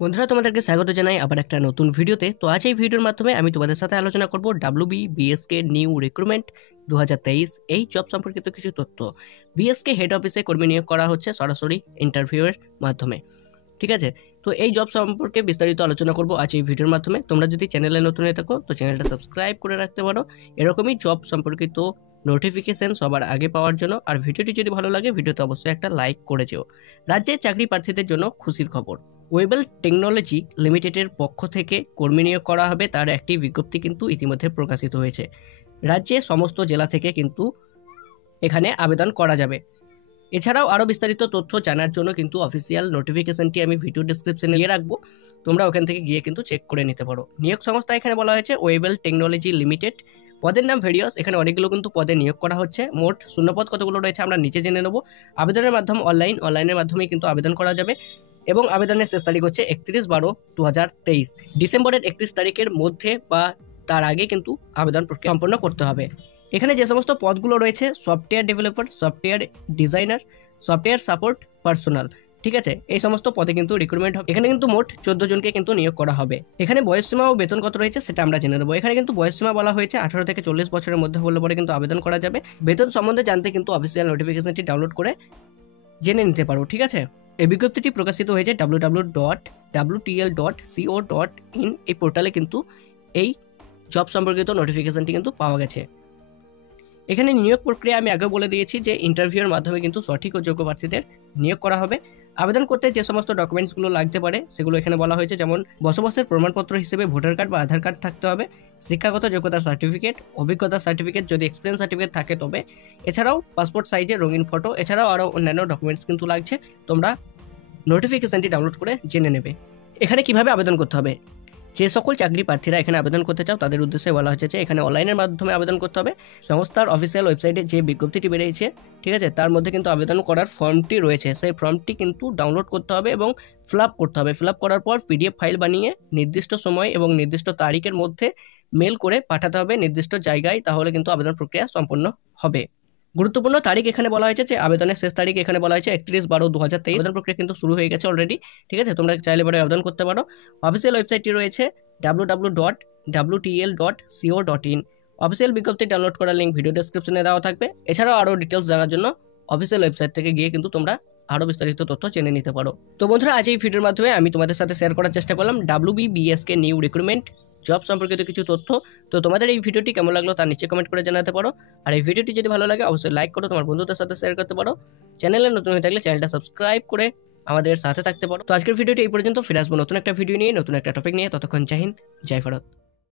বন্ধুরা তোমাদেরকে স্বাগত জানাই আবার একটা নতুন ভিডিওতে। তো আজ এই ভিডিওর মাধ্যমে আমি তোমাদের সাথে আলোচনা করব বিএসকে নিউ রিক্রুটমেন্ট 2023 এই জব সম্পর্কিত কিছু তথ্য। বিএসকে হেড অফিসে কর্মী নিয়োগ করা হচ্ছে সরাসরি ইন্টারভিউয়ের মাধ্যমে। ঠিক আছে, তো এই জব সম্পর্কে বিস্তারিত আলোচনা করব আজ এই ভিডিওর মাধ্যমে। তোমরা যদি চ্যানেলে নতুন হয়ে থাকো তো চ্যানেলটা সাবস্ক্রাইব করে রাখতে পারো এরকমই জব সম্পর্কিত নোটিফিকেশন সবার আগে পাওয়ার জন্য। আর ভিডিওটি যদি ভালো লাগে ভিডিওতে অবশ্যই একটা লাইক করে যেও। রাজ্যের চাকরি প্রার্থীদের জন্য খুশির খবর। ওয়েবেল টেকনোলজি লিমিটেডের পক্ষ থেকে কর্মী নিয়োগ করা হবে, তার একটি বিজ্ঞপ্তি কিন্তু ইতিমধ্যে প্রকাশিত হয়েছে। রাজ্যে সমস্ত জেলা থেকে কিন্তু এখানে আবেদন করা যাবে। এছাড়াও আরও বিস্তারিত তথ্য জানার জন্য কিন্তু অফিসিয়াল নোটিফিকেশনটি আমি ভিডিও ডিসক্রিপশনে দিয়ে রাখবো, তোমরা ওখান থেকে গিয়ে কিন্তু চেক করে নিতে পারো। নিয়োগ সংস্থা এখানে বলা হয়েছে ওয়েবেল টেকনোলজি লিমিটেড। পদের নাম ভেরিয়াস। এখানে অনেকগুলো কিন্তু পদে নিয়োগ করা হচ্ছে। মোট শূন্যপদ কতগুলো রয়েছে আমরা নিচে জেনে নেব। আবেদনের মাধ্যম অনলাইনের মাধ্যমেই কিন্তু আবেদন করা যাবে এবং আবেদনের শেষ তারিখ হচ্ছে 31/12/2023। ডিসেম্বরের 31 তারিখের মধ্যে বা তার আগে কিন্তু আবেদন প্রক্রিয়া সম্পন্ন করতে হবে। এখানে যে সমস্ত পদগুলো রয়েছে software developer, software designer, software support personal, ঠিক আছে, এই সমস্ত পদে কিন্তু রিক্রুটমেন্ট হবে। এখানে কিন্তু মোট 14 জনকে কিন্তু নিয়োগ করা হবে। এখানে বয়সসীমা ও বেতন কত রয়েছে সেটা আমরা জেনে নেবো। এখানে কিন্তু বয়সসীমা বলা হয়েছে 18 থেকে 40 বছরের মধ্যে হলে পরে কিন্তু আবেদন করা যাবে। বেতন সম্বন্ধে জানতে কিন্তু অফিসিয়াল নোটিফিকেশনটি ডাউনলোড করে জেনে নিতে পারো। ঠিক আছে, এই বিজ্ঞপ্তিটি প্রকাশিত হয়েছে www.wtl.co.in এই পোর্টালে কিন্তু এই জব সম্পর্কিত নোটিফিকেশনটি কিন্তু পাওয়া গেছে। এখানে নিয়োগ প্রক্রিয়া আমি আগেও বলে দিয়েছি যে ইন্টারভিউয়ের মাধ্যমে কিন্তু সঠিক ও যোগ্য প্রার্থীদের নিয়োগ করা হবে। আবেদন করতে যে সমস্ত ডকুমেন্টসগুলো লাগতে পারে সেগুলো এখানে বলা হয়েছে, যেমন বসবাসের প্রমাণপত্র হিসেবে ভোটার কার্ড বা আধার কার্ড থাকতে হবে, শিক্ষাগত যোগ্যতার সার্টিফিকেট, অভিজ্ঞতার সার্টিফিকেট যদি এক্সপিরিয়েন্স সার্টিফিকেট থাকে তবে, এছাড়াও পাসপোর্ট সাইজের রঙিন ফটো, এছাড়াও আরও অন্যান্য ডকুমেন্টস কিন্তু লাগছে। তোমরা নোটিফিকেশনটি ডাউনলোড করে জেনে নেবে। এখানে কিভাবে আবেদন করতে হবে, যে সকল চাকরি প্রার্থীরা এখানে আবেদন করতে চাও তাদের উদ্দেশ্যে বলা হচ্ছে যে এখানে অনলাইনের মাধ্যমে আবেদন করতে হবে। সংস্থার অফিসিয়াল ওয়েবসাইটে যে বিজ্ঞপ্তিটি বেরিয়েছে, ঠিক আছে, তার মধ্যে কিন্তু আবেদন করার ফর্মটি রয়েছে, সেই ফর্মটি কিন্তু ডাউনলোড করতে হবে এবং ফিল আপ করতে হবে। ফিল আপ করার পর পিডিএফ ফাইল বানিয়ে নির্দিষ্ট সময় এবং নির্দিষ্ট তারিখের মধ্যে মেল করে পাঠাতে হবে নির্দিষ্ট জায়গায়, তাহলে কিন্তু আবেদন প্রক্রিয়া সম্পন্ন হবে। গুরুত্বপূর্ণ তারিখ এখানে বলা হয়েছে যে আবেদনের শেষ তারিখ এখানে বলা হয়েছে 31/12/2023। আবেদন প্রক্রিয়া কিন্তু শুরু হয়ে গেছে অলরেডি। ঠিক আছে, তোমরা চাইলে পরে আবেদন করতে পারো। অফিসিয়াল ওয়েবসাইটটি রয়েছে www.wtl.co.in। অফিসিয়াল বিজ্ঞপ্তি ডাউনলোড করার লিঙ্ক ভিডিও ডেসক্রিপশনে দেওয়া থাকবে। এছাড়াও আরও ডিটেলস জানার জন্য অফিসিয়াল ওয়েবসাইট থেকে গিয়ে কিন্তু তোমরা আরও বিস্তারিত তথ্য জেনে নিতে পারো। তো বন্ধুরা, আজ এই ভিডিওর মাধ্যমে আমি তোমাদের সাথে শেয়ার করার চেষ্টা করলাম বিএসকে নিউ রিক্রুটমেন্ট জব সম্পর্কিত কিছু তথ্য। তো তোমাদের এই ভিডিওটি কেমন লাগলো তার নিচে কমেন্ট করে জানাতে পারো। আর এই ভিডিওটি যদি ভালো লাগে অবশ্যই লাইক করো, তোমার বন্ধুদের সাথে শেয়ার করতে পারো। চ্যানেলে নতুন হয়ে থাকলে চ্যানেলটা সাবস্ক্রাইব করে আমাদের সাথে থাকতে পারো। তো আজকের ভিডিওটি এই পর্যন্ত, ফিরে আসবো নতুন একটা ভিডিও নিয়ে, নতুন একটা টপিক নিয়ে। ততক্ষণ জয় হিন্দ, জয় ভারত।